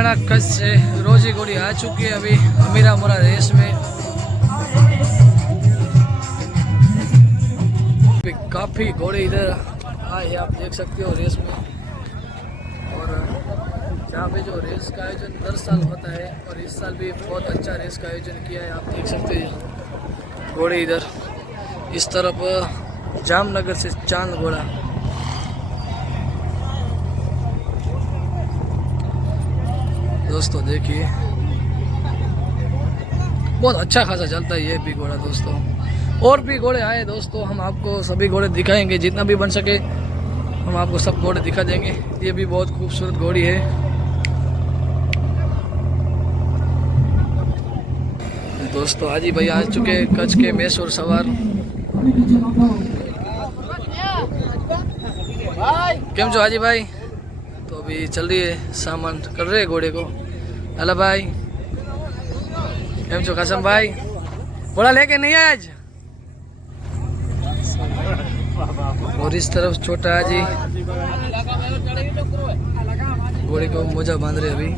हरियाणा कच्छ से रोजी घोड़ी आ चुकी है अभी अमीरा मोरा रेस में। काफ़ी घोड़े इधर आए आप देख सकते हो रेस में। और जहाँ पे जो रेस का आयोजन हर साल होता है और इस साल भी बहुत अच्छा रेस का आयोजन किया है। आप देख सकते हैं घोड़े इधर इस तरफ जामनगर से चांद घोड़ा। दोस्तों देखिए बहुत अच्छा खासा चलता है ये भी घोड़ा दोस्तों। और भी घोड़े आए दोस्तों, हम आपको सभी घोड़े दिखाएंगे जितना भी बन सके हम आपको सब घोड़े दिखा देंगे। ये भी बहुत खूबसूरत घोड़ी है। दोस्तों हाजी भाई आ चुके कच्छ के मैसूर सवार। केम जो हाजी भाई? तो अभी चल रही है सामान कर रहे घोड़े को। हेलो भाई केम जो कसम भाई? घोड़ा लेके नहीं आया आज? और इस तरफ छोटा हाजी घोड़े को मोजा बांध रहे अभी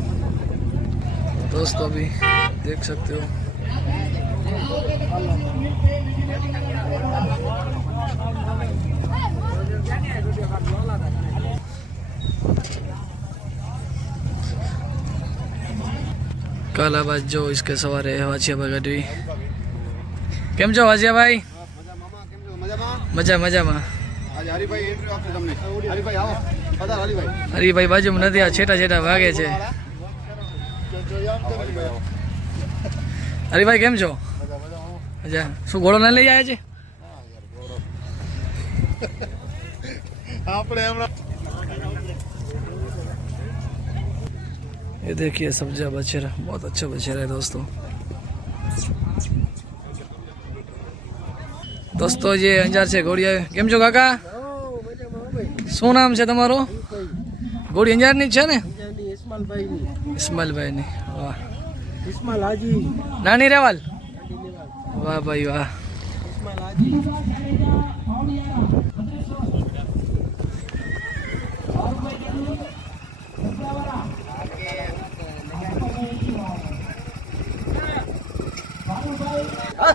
दोस्तों। अभी देख सकते हो काला बाज जो इसके सवार है वाजिया बगड़ी। केम जो वाजिया भाई? मजा मजा में। हरिभाई बाजू में नदी छेटा छेटा भागे छे। हरिभाई केम છો? મજા શું ઘોડો ના લઈ આવ્યા છે? આપણે હમણાં ये देखिए सब्जा बछेरा बहुत अच्छा बछेरा है दोस्तों। दोस्तों ये अंजार से घोड़ी है। केम છો કાકા? શું નામ છે તમારું? ઘોડી અંજારની છે ને? ઇસ્માઇલભાઈ ની। વાહ ઇસ્માઇલ હાજી નાની રેવાલ। वाह भाई वाह।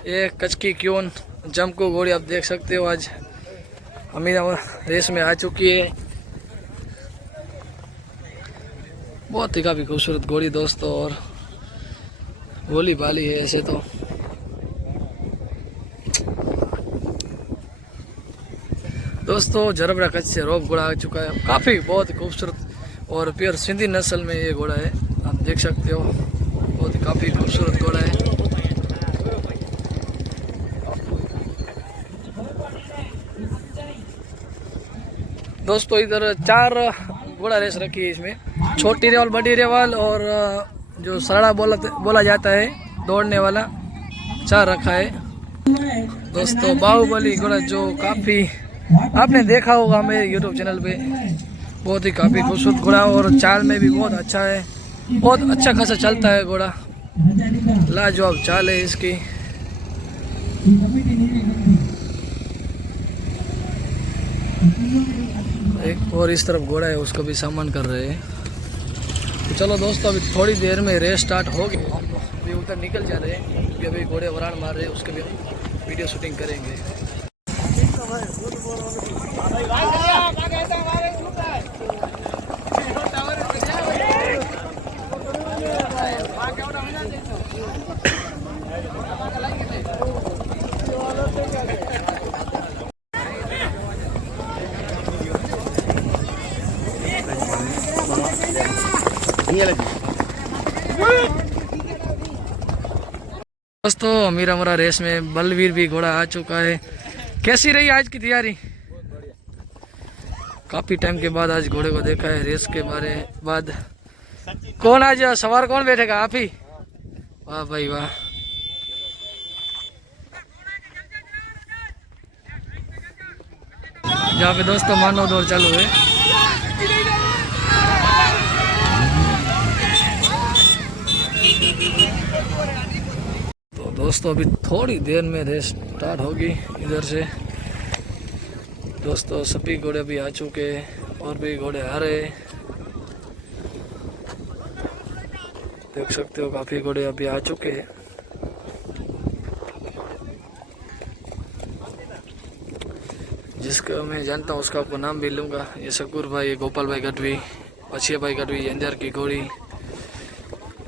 ये कच्छ की क्यून जमको घोड़ी आप देख सकते हो आज अमीरा रेस में आ चुकी है। बहुत ही काफ़ी खूबसूरत घोड़ी दोस्तों और भोली भाली है ऐसे तो। दोस्तों जरबरा कच्छ से रोप घोड़ा आ चुका है। काफ़ी बहुत खूबसूरत और प्योर सिंधी नस्ल में ये घोड़ा है आप देख सकते हो। बहुत ही काफ़ी खूबसूरत घोड़ा है। दोस्तों इधर 4 घोड़ा रेस रखी है इसमें। छोटी रेवाल, बड़ी रेवाल और जो सरड़ा बोला जाता है दौड़ने वाला 4 रखा है दोस्तों। बाहुबली घोड़ा जो काफ़ी आपने देखा होगा मेरे यूट्यूब चैनल पे। बहुत ही काफ़ी खूबसूरत घोड़ा और चाल में भी बहुत अच्छा है। बहुत अच्छा खासा चलता है घोड़ा। लाजवाब चाल है इसकी। एक और इस तरफ घोड़ा है उसको भी सामान कर रहे हैं। तो चलो दोस्तों अभी थोड़ी देर में रेस स्टार्ट होगी। अभी उधर निकल जा रहे हैं क्योंकि अभी घोड़े वरान मार रहे हैं उसके भी हम वीडियो शूटिंग करेंगे। दोस्तों अमीरा मोरा रेस में बलवीर भी घोड़ा आ चुका है। कैसी रही आज की तैयारी? काफी टाइम के बाद आज घोड़े को देखा है रेस के बारे बाद। कौन आज सवार कौन बैठेगा? आप ही? वाह भाई वाह। जहाँ पे दोस्तों मानव दौड़ चालू है। तो दोस्तों अभी थोड़ी देर में रेस स्टार्ट होगी इधर से। दोस्तों सभी घोड़े भी आ चुके हैं और भी घोड़े आ रहे हैं। देख सकते हो काफी घोड़े अभी आ चुके हैं। जिसका मैं जानता हूँ उसका आपको नाम भी लूँगा। ये शकूर भाई, गोपाल भाई गढ़वी, बछिया भाई गढ़वी, अंजार की घोड़ी,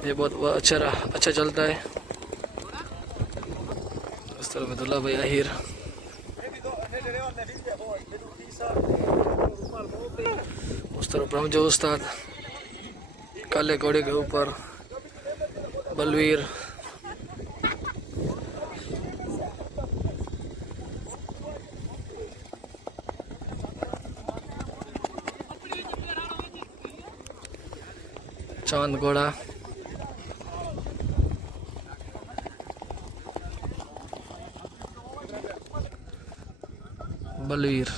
ये बहुत अच्छा चलता है। इस तरह दुल्ला भाई आहिर, उस तरफ ब्रह्मजो उस्ताद, काले घोड़े के ऊपर बलवीर, चांद घोड़ा, बलवीर।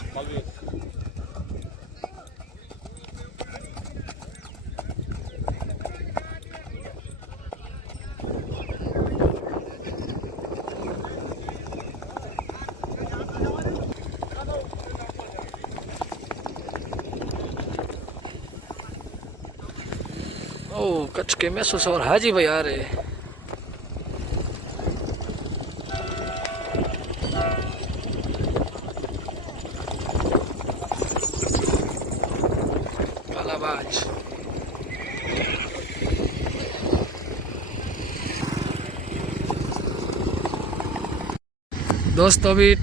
ओ कच्छ के महसूस और हाजी भाई आ रहे हैं। कालाबाज, दोस्तों अभी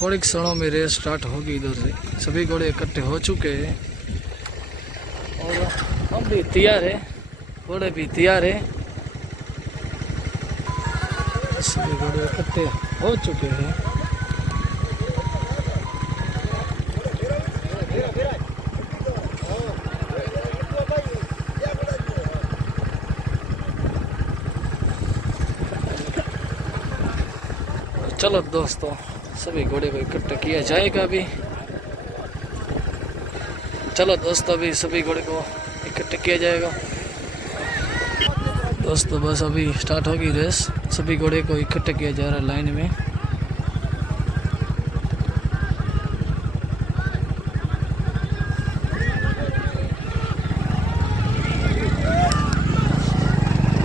थोड़ी क्षणों में रेस स्टार्ट होगी। इधर से सभी घोड़े इकट्ठे हो चुके हैं और हम भी तैयार है, घोड़े भी तैयार है। सभी घोड़े इकट्ठे हो चुके हैं। चलो दोस्तों, सभी घोड़े को इकट्ठा किया जाएगा अभी। चलो दोस्तों, अभी सभी घोड़े को इकट्ठा किया जाएगा। दोस्तों बस अभी स्टार्ट होगी रेस, सभी घोड़े को इकट्ठा किया जा रहा है लाइन में।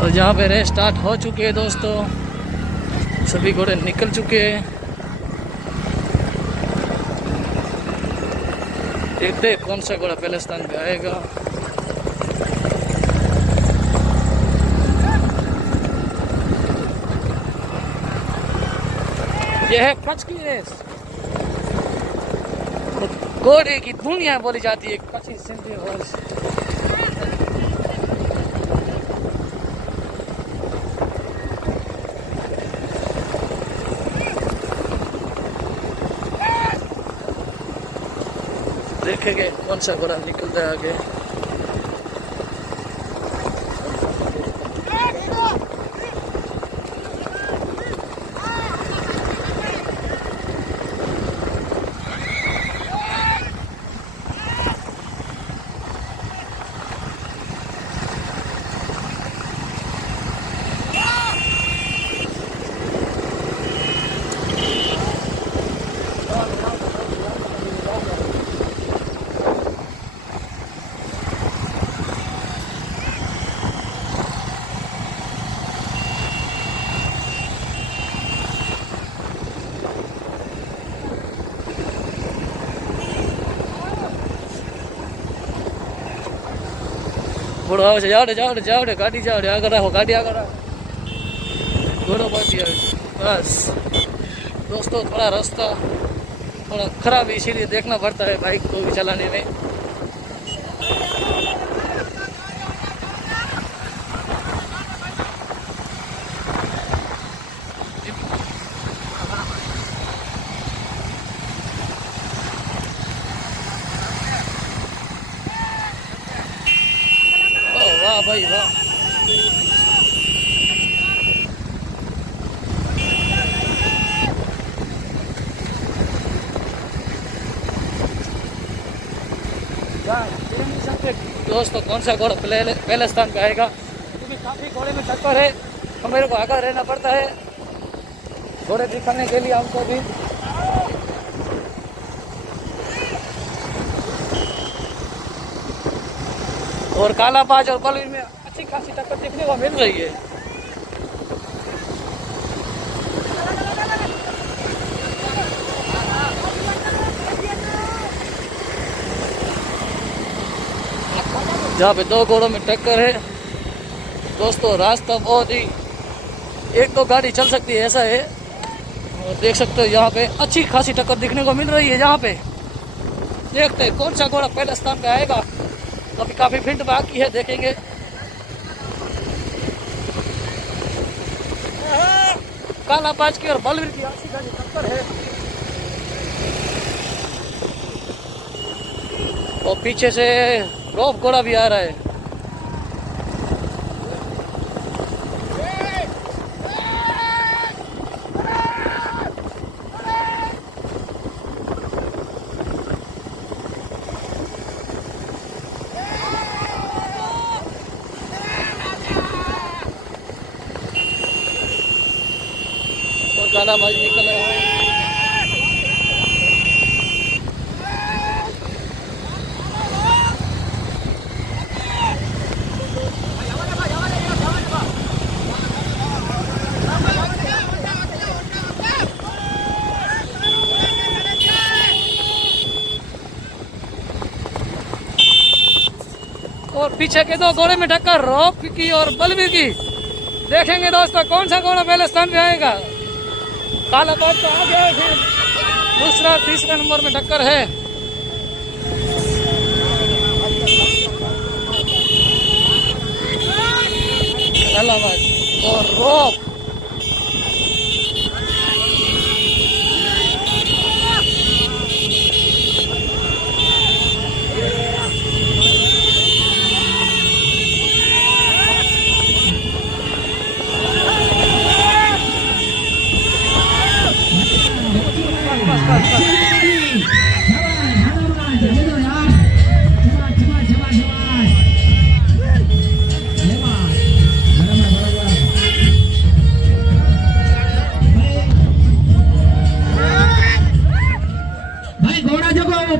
और जहाँ पे रेस स्टार्ट हो चुके हैं दोस्तों, सभी घोड़े निकल चुके हैं। देखते हैं कौन सा घोड़ा पहले स्थान पे आएगा। यह है कच्छ की रेस, घोड़े की दुनिया बोली जाती है कच्छ सिंधी हॉर्स। देखेंगे कौन सा घोड़ा निकलता है आगे। घोड़ो આવે છે, જાઓ રે ગાડી જાઓ રે, આગળ રાખો ગાડી, આગળ રાખો, घोड़ो बाकी है। बस दोस्तों थोड़ा रास्ता थोड़ा खराब है, इसीलिए देखना पड़ता है बाइक को भी चलाने में। वाह भाई वाह, दोस्तों कौन सा घोड़ा पहले स्थान पे आएगा, क्योंकि काफी घोड़े में टक्कर है तो मेरे को आगे रहना पड़ता है घोड़े दिखाने के लिए हमको भी। और काला बाज और बलवीर में अच्छी खासी टक्कर देखने को मिल रही है। जहाँ पे दो घोड़ों में टक्कर है दोस्तों, रास्ता बहुत ही, एक दो गाड़ी चल सकती है ऐसा है। और देख सकते हो यहाँ पे अच्छी खासी टक्कर देखने को मिल रही है। यहाँ पे देखते हैं कौन सा घोड़ा पहले स्थान पे आएगा। अभी काफी फील्ड बाकी है, देखेंगे। काला बाज की और बलवीर की अच्छी खासी टक्कर है। और पीछे से रोप घोड़ा भी आ रहा है। और काला बाज निकल रहा है। और पीछे के दो घोड़े में टक्कर रोप की और बलवीर की। देखेंगे दोस्तों कौन सा घोड़ा पहले स्थान पे आएगा। काला बाज तो आ गया, फिर दूसरा तीसरा नंबर में टक्कर है। काला बाज और रोप।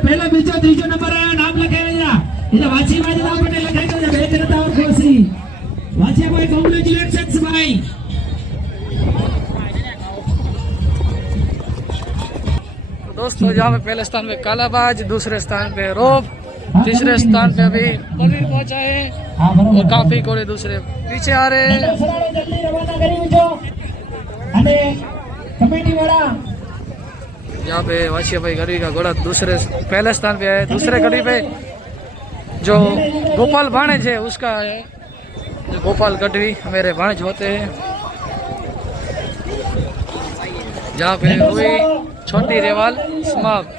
पहला बीजो तीजो नंबर है, नाम लखाए जरा इधर वाची भाई नाम बने लखाए तो बेच रहता और खुशी वाची भाई कांग्रेचुलेशंस भाई। तो दोस्तों यहाँ पे पहले स्थान पे काला बाज, दूसरे स्थान पे रोप, तीसरे स्थान पे अभी बलवीर पहुंचा है। और काफी घोड़े दूसरे पीछे आ रहे हैं। जल्दी रवाना करी बीजो अने कमेटी वाला यहाँ पे वाशिया भाई गढ़वी का घोड़ा दूसरे पहले स्थान पे है। दूसरे गढ़वी पे जो गोपाल भाणेज है उसका है, जो गोपाल गढ़वी मेरे भाणेज होते हैं। जहाँ पे हुई छोटी रेवाल समाप्त।